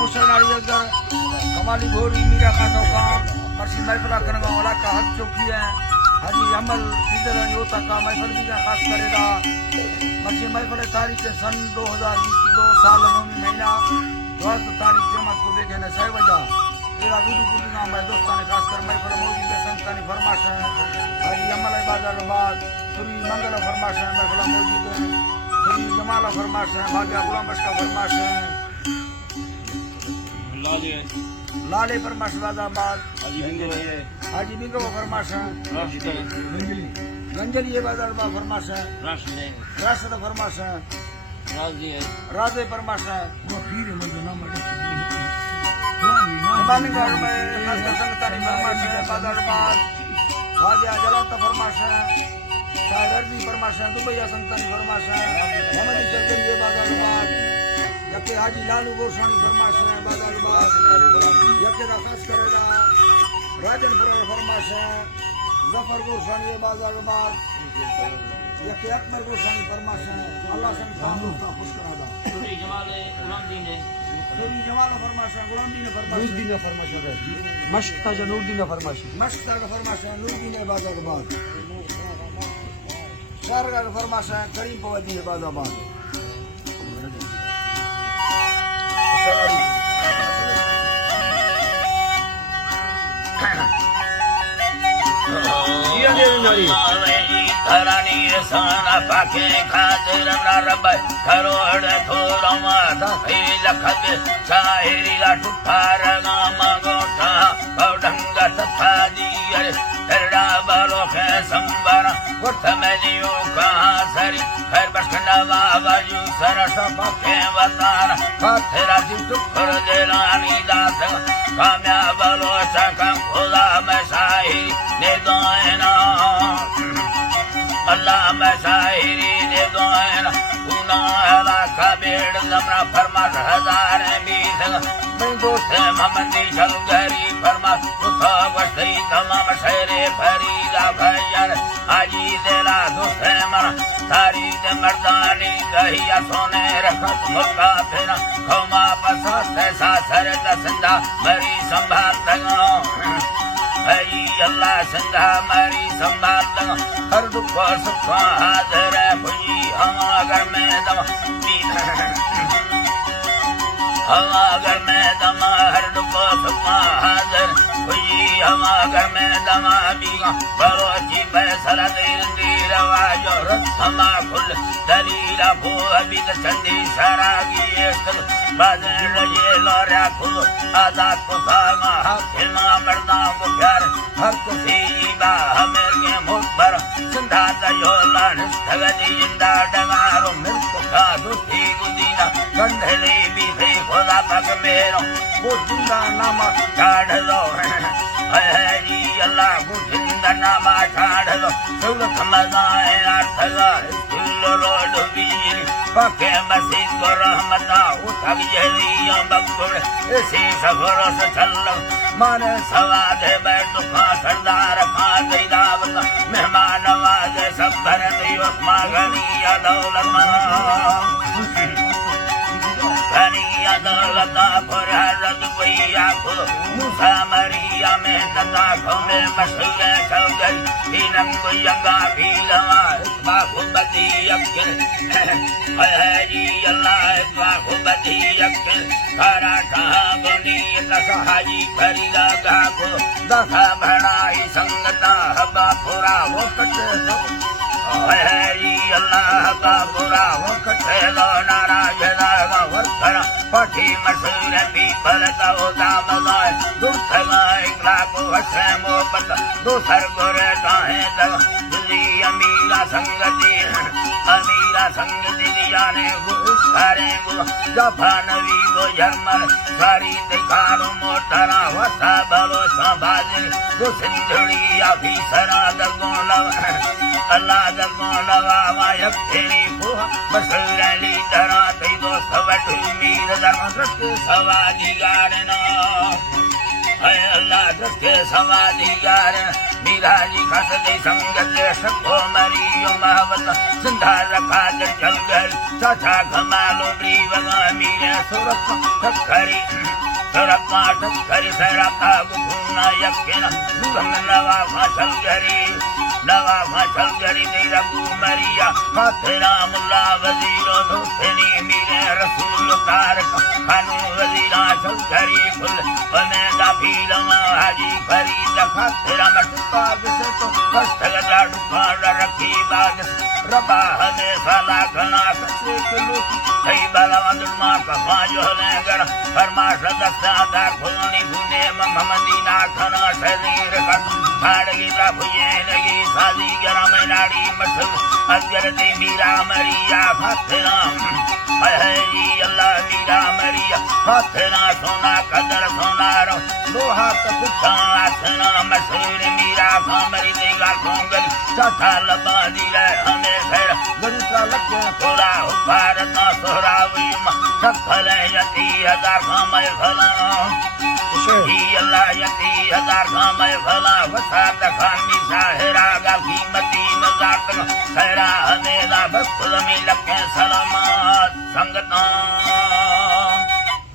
हुसैन अली अगर कमाली घोड़ी मीरा खानों का मर्सी महफिल करने वाला का हक चौकी है हाजी अमल इधर योता का महफिल भी खास करेगा मर्सी महफिल तारीख सन 2022 साल नौवीं महीना 12 तारीख जमात को देखे न 6 बजा तेरा गुरु गुरु नाम है दोस्तान ने खास कर महफिल मौजूद है संतानी फरमाश है हाजी अमल बाजार बाद पूरी मंगल फरमाश है महफिल मौजूद है श्री जमाल फरमाश है भाग्य गुलाम बख्श का फरमाश है लाले फरमाश बाजाबाद हाजी बिंगो फरमाश है गंजली ये बाजाबाद फरमाश है राशिद फरमाश है राजे फरमाश है हिमानीगढ़ में संगतानी फरमाश है बाजाबाद भाग्य जलाता फरमाश है शायरजी फरमाश है दुबैया संतानी फरमाश है मोहम्मद चौधरी ये बाजाबाद यके हाजी लालू गोसानी फरमाश है बाजाबाद यके दा खास करेगा राजन फरमाश है जफर गोसानी ये बाजाबाद यके अकबर गोसानी फरमाश है अल्लाह से दोस्ता खुश करादा पूरी जमाल गुलामदीन है पूरी जमाल फरमाश है गुलामदीन फरमाश है मश्ता नूरदीन फरमाश है मश्ता फरमाश है नूरदीन बाजाबाद शारगढ़ फरमाश है करीम पवदी है बाजाबाद धरनी साना पाके खातिर रब करोड़ थोरमा लखत शायरी ठुपार नाम गोठा पौडंग तथा दियर तेरा बालो के संबर उठ मेलियो कहाँ सरी खैर बखंडवा बाजू सरस पके वतार तेरा दिल टुकर देलानी दास कामयाब बालो चका खुदा में शाही ने दोना अल्लाह में शायरी ने दोना गुनाहला कबीर जमरा फरमास हजार बीस मैं दोस्त मोहम्मदी शलगरी फरमास उठा वसई तमाम शहरे फरीदा भैया आजी देला दोस्त मरा तारी दे मर्दानी कहिया सोने रखत मुक्का फेरा खौमा पसास सासर दसंदा मरी संभाल दगा हरी अल्लाह संगा मरी संभाल दगा हर दुख सुख हाजिर भुजी अगर मैं दम अगर मैं दम हर दुख सुख हाजिर भुजी अगर मैं दम बीगा बरोची फैसला दिल रवाजो रस्मा खुल दलीला भो अभी चंदी सरागी बादल ये लोरा खुल आजाद को सामा हिलना मरना को प्यार हर किसी बा हमें ये मुखबर संधा दयोला निष्ठगति जिंदा डगारो मिर्च का दुखी गुदीना गंधली भी थे खुदा पग मेरो वो जिंदा नामा काढ़ लो है जी अल्लाह को जिंदा नामा काढ़ लो सुख मजाए अर्थगा स्कूल रोड बीर पके मसीद को रहमता उठग जलिया बकुड़ इसी सफर से चल माने सवाद बैठ खा सरदार खा दैदावत मेहमान नवाज सब भर दियो मागनिया दौलत मना गनिया दौलत पर हरद भैया को मूसा मरिया में तता को में मसले चल गई तीनम को यंगा भी लवा बाखु बदी अक्ल है जी अल्लाह बाखु बदी अक्ल कारा कहा बनी तसहाजी खरीदा गा को दखा भड़ाई संगता हबा पूरा वो कटे दो है जी अल्लाह का पूरा वो कटे लो नाराज लागा वर्कर पठी मशहूर भी फलता होता मजाए दुर्गा इकला को हसे मोहब्बत दूसर गोरे काहे तक दिल्ली अमीरा संगति जाने सारे जफा नवी को जर्मन सारी दिखारो मोटरा वसा बलो संभाल को सिंधड़ी अफीसरा दगोलव अल्लाह दगोलवा वायक तेरी को बसरली दरा ते दोस्त वटू मीर धर्म सत्य सवादी गारना है अल्लाह दस्ते सवादी गारना मीरा जी खसदे संगत सखो मरियो महवत सिंधा रखा जल गल चाचा कमालो ब्रीवगा मीरे सुरत ठक्करी सुरत्मा ठक्करी सैराका गुना यकिन सुरंग नवा फसल गरी नवा फसल गरी मेरा मरिया फातेरा मुल्ला वजीरो धोखनी मीरे रसूल तारक खानू वजीरा शंकरी फुल बने दाफीर हाजी फरीद फातेरा मटका बिसतो कष्टगला डुकार रखी बाग रबा हमें साला घना कसे किलू कई बलवंत मां कफा जो लेगर फरमाश दस्तादार खुलनी भूने ममदीना खना शरीर कट फाड़गी प्रभुये लगी साजी गरम नाड़ी मसल अजरती मीरा मरिया फातेरा हरी अल्लाह मीरा मरिया फातेरा सोना कदर सोना रो लोहा कपुता आसना मशहूर मीरा खामरी देगा कोंगल चाथा लबा दिले हमें खैर गुरुका लगे थोड़ा भारत ना सोहरा विमा सफल यती हजार खामय भला ही अल्लाह यती हजार खामय भला वसात खानी साहिरा गा कीमती मजाक खैरा हमें ला बकुल में लगे सलामत संगता